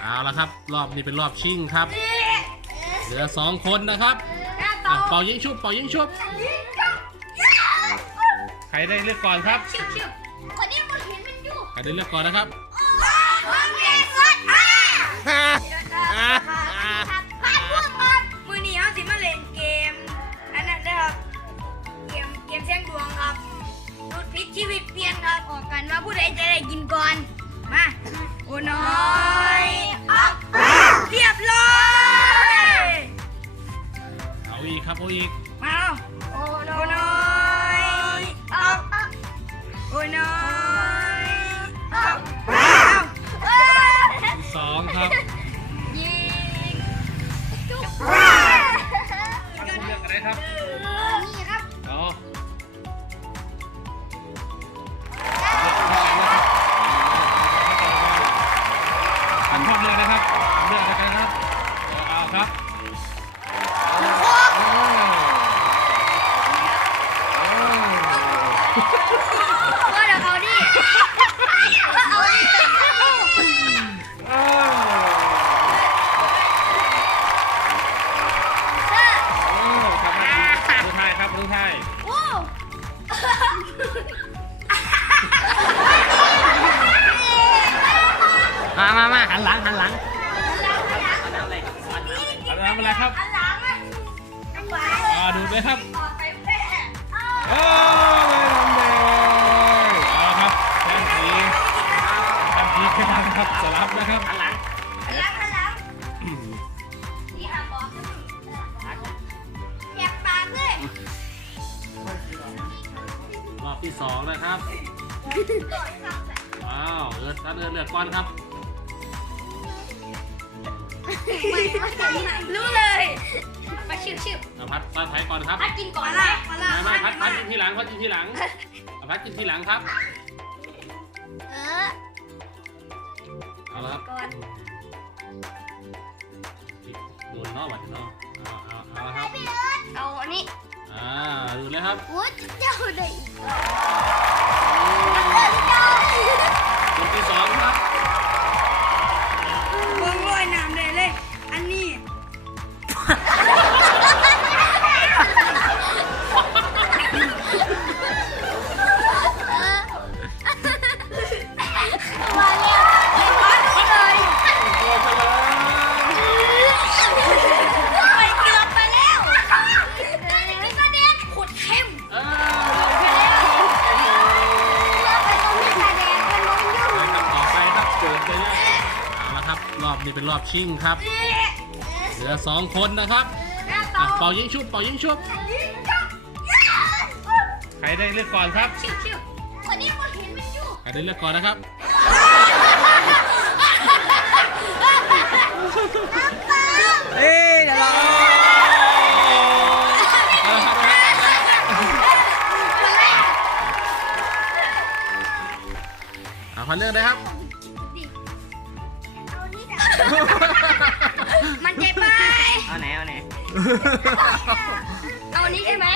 เอาละครับ รอบนี้เป็นรอบชิงครับ เหลือสองคนนะครับต่ออะเป่ายิงชุบเป่ายิงชุบ ใครได้เลือกก่อนครับชิวชิวคนนี้มันเห็นมันอยู่ใครได้เลือกก่อนนะครับมันเก่งสุดอะครับพาดพวกครับมือนี้เขาสิมาเล่นเกม อันนั้นเด้อครับ เกมเกมเสี่ยงดวงครับรูดพิษชีวิตเปลี่ยนครับออกกันว่าผู้ใดจะได้กินก่อน มา โอ้น้อย ครับเอาอีกมาเอาโอ้น้อยออกโอ้น้อย อาน้ำอะไรครับ อันหลังอะอันขวาอ่าดูดเลยครับออกไปแม่โอ้ไม่ทำเลยเอาละครับแทนสีแทนสีขึ้นมาครับสลับนะครับหันหลังอันหลังอันหลังนี่ค่ะบอกแยกปากเลยรอบที่สองนะครับ ว้าวเอิร์ดท่านเอิร์ดเลือกก่อนครับ รู้เลยมาชิวชิวเอาพัดพัดไทยก่อนครับพัดกินก่อนมาเละยมาละไม่ไม่พัดพัดกินทีหลังพัดกินทีหลังเอาพัดกินทีหลังครับเออ เอาละครับก่อน โดนเนอกหวัดเนอกเอาเอาเอาละครับเอาอันนี้อ่าดูเลยครับโอ้ยเจ้าได้อีกรอบที่ส ชิงครับ เหลือสองคนนะครับอะเป่ายิงชุบเป่ายิงชุบใครได้เลือกก่อนครับคนนี้มันเห็นไมันอยู่ใครได้เลือกก่อนนะครับเอ้ยเดี๋ยวเอาเอาพันเลือกเลยครับ มันใจไปเอาไหนเอาไหนเอาอันนี้ใช่ไหม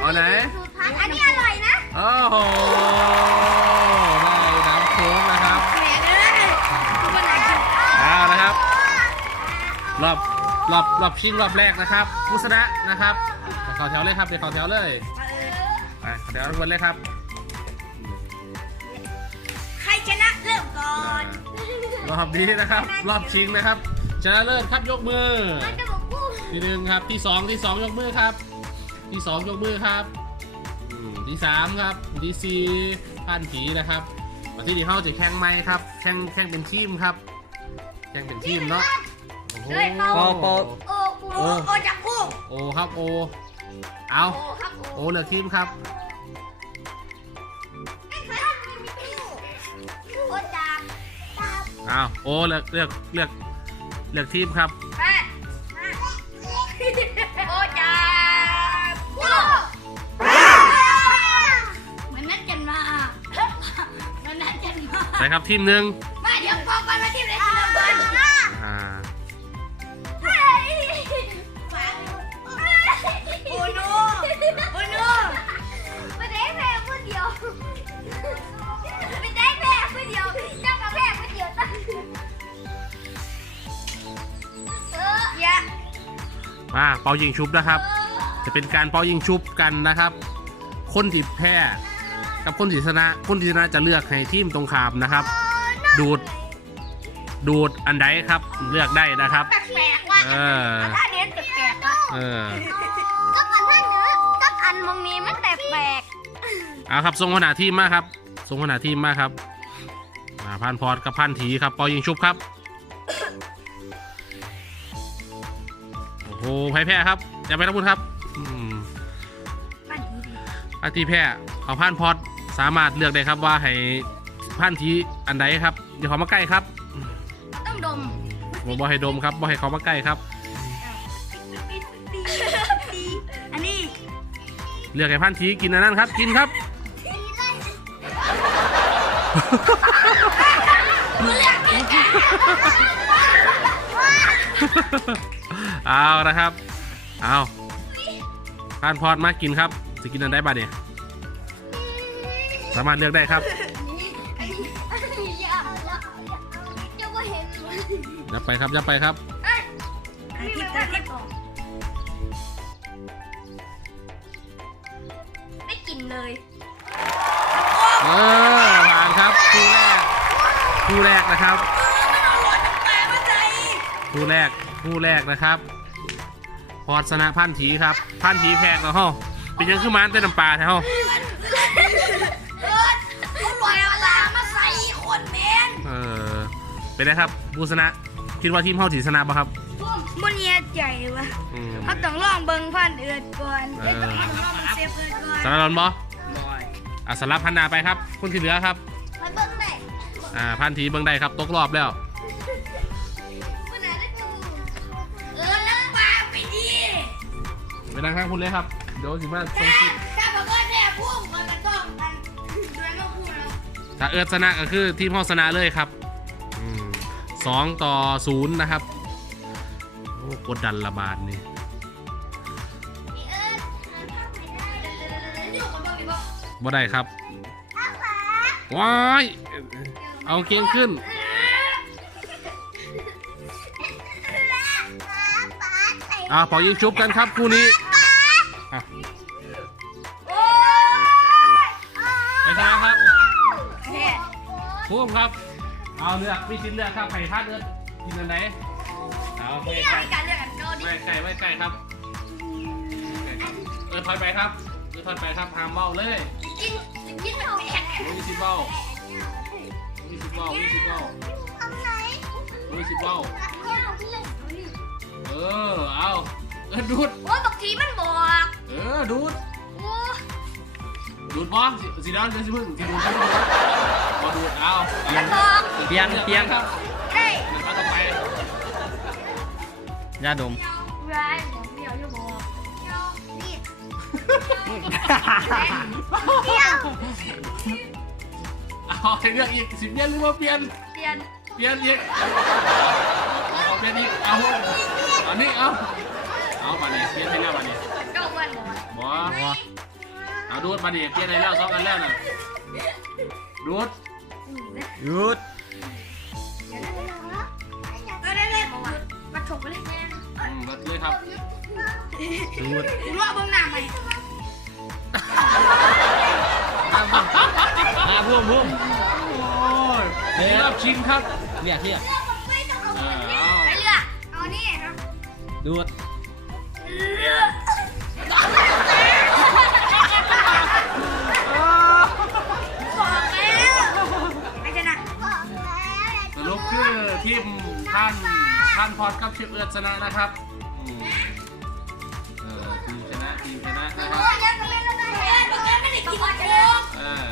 เอาไหนอันนี้อร่อยนะโอ้โหได้น้ำโค้งนะครับแหมเลยมันไหนกินเอานะครับ รอบรอบรอบชิงรอบแรกนะครับผู้ชนะนะครับไปเข้าแถวเลยครับไปเข้าแถวเลยไปเข้าแถวทุกคนเลยครับ รอบนี้นะครับ รอบชิงนะครับ ชนะเลิศครับยกมือ มันจะบอกกูที่หนึ่งครับ ที่สองที่สองยกมือครับ ที่สองยกมือครับอืมที่สามครับ ที่สี่ผ่านผีนะครับมาที่นี่เขาจะแข่งไม้ครับ แข่งแข่งเป็นทีมครับ แข่งเป็นทีมเนาะโอ้โหโปโปโอ้กูโอ้โอจับคู่โอครับโอเอา โอ้ครับโอเหลือทีมครับ จามเอาโอเลือกเลือกเลือกเลือกทีมครับ แม่โอ้จับโอ้มันนัดกันมา มันนัดกันมาไปครับทีมหนึ่ง มาเดี๋ยวพอกันมาที่ไหนทีละ อ่าเป่ายิงชุบนะครับ จะเป็นการเป่ายิงชุบกันนะครับ คนที่แพ้กับคนที่ชนะ คนที่ชนะจะเลือกให้ทีมตรงข้ามนะครับ ดูด ดูดอันใดครับ เลือกได้นะครับ แปลกๆว่ะเออ ถ้าเน้นแปลกๆว่ะเออก็อันท่านเนื้อก็อันมองนี้มันแปลกเอาครับส่งขนาดทีมมาครับส่งขนาดทีมมาครับอ่าพันพอดกับพันถีครับเป่ายิงชุบครับ โอ้โหแพ้แพ้ครับอย่าไปรับบุญครับอืมมันดีดีอาทีแพ้เอาพันพอดสามารถเลือกได้ครับว่าให้พันทีอันใดครับเดี๋ยวเขามาใกล้ครับต้องดมผมบอกให้ดมครับบอกให้เขามาใกล้ครับดีอันนี้เลือกให้พันทีกินอันนั้นครับ กินครับเอานะครับ เอาพันพอดมากินครับจะกินอันใดบ้างเนี่ยสามารถเลือกได้ครับๆอันนี้อันนี้ยากแล้วจะว่าเห็นมันยับไปครับยับไปครับอันนี้มันว่าต่อได้กลิ่นเลยเออผ่านครับคู่แรกคู่แรกนะครับคู่แรกคู่แรกนะครับ พอดชนะพันธีครับ พันธีแพกแล้วเฮาเป็นยังคือมันเต้นน้ำปลาแท้เฮาเออเขาปล่อยเวลามาใส่คนเมนเออเป็นไงครับผู้ชนะคิดว่าทีมเฮาสีชนะป่ะครับมันเนียใจวะอืมเขาต้องลองเบิ่งพันเอือดก่อนเออเอ้ยต้องลองเบิ่งเซฟเอือดก่อนสารลอนบอลอยอะสลับพันนาไปครับคนที่เหลือครับไปเบิ่งได้อ่าพันธีเบิ่งได้ครับตกรอบแล้ว ไปนั่งข้างคุณเลยครับเดี๋ยวสิมาส่แต่งคลิปถ้าบอกว่าแน่พุ่งมันก็ต้องกันเดือนก็พูดแล้วถ้าเอิร์ธชนะก็คือทีมเฮาชนะเลยครับอืมสองต่อศูนย์นะครับโอ้กดดันระบาดนี่เอิ้นทำไม่ได้อยู่กับบ่มีบ่บ่ได้ครับว้ายเอาเก่งขึ้น อ่าพอยิงชุบกันครับคู่นี้ พุ่มครับ เอาเลือกมีสิทธิ์เลือกครับไข่พัดเอิร์ธกินอันไหนเอาไว้ที่ไก่มีการเลือกกันเก็ดีไว้ไก่ไว้ไก่ครับไก่ครับ เอิร์ธถอยไปครับเอิร์ธถอยไปครับห้ามเบ้าเลยกินกินมันแปลกมีสิทธิ์เบ้ามีสิทธิ์เบ้ามีสิทธิ์เบ้าทำไหนมีสิทธิ์เบ้าเออ เอา เออดูด โอ้ยบางทีมันบอก เออดูดโอ้ ดูดบอสสีดอนเป็นสิพึ่งสีดูดสีดูดบอดูดเอามันบอกเปลี่ยนเปลี่ยนครับเฮ้ยหนึ่งข้อต่อไปยาดมร้ายบอกเดียวจะบอกนี่เอาให้เลือกอีกสิบเปลี่ยนหรือว่าเปลี่ยนเปลี่ยนเปลี่ยนอีกเอาเปลี่ยนอีกเอาอันนี้เอาเอาบัดนี้เปลี่ยนให้แล้วบัดนี้ก็อ้วนบอกบอ เอาดูดบัดนี้เปลี่ยนให้แล้วสองอันแล้วน่ะดูดหยุดก็ได้เลยบอกว่ามาถกไปเลยแม่อืมบัดเลยครับดูดกูรู้ว่าเบื้องหน้าไหมมาพุ่มพุ่มโอ้ยนี่รอบชิงครับเรียกเรียกเออเอาไปเลือกเอานี่ครับดูด ทีมท่านท่านพอดกับเชฟเอือดชนะนะครับอืมเออทีมชนะทีมชนะนะครับเงินไม่ได้กินโค้กเออ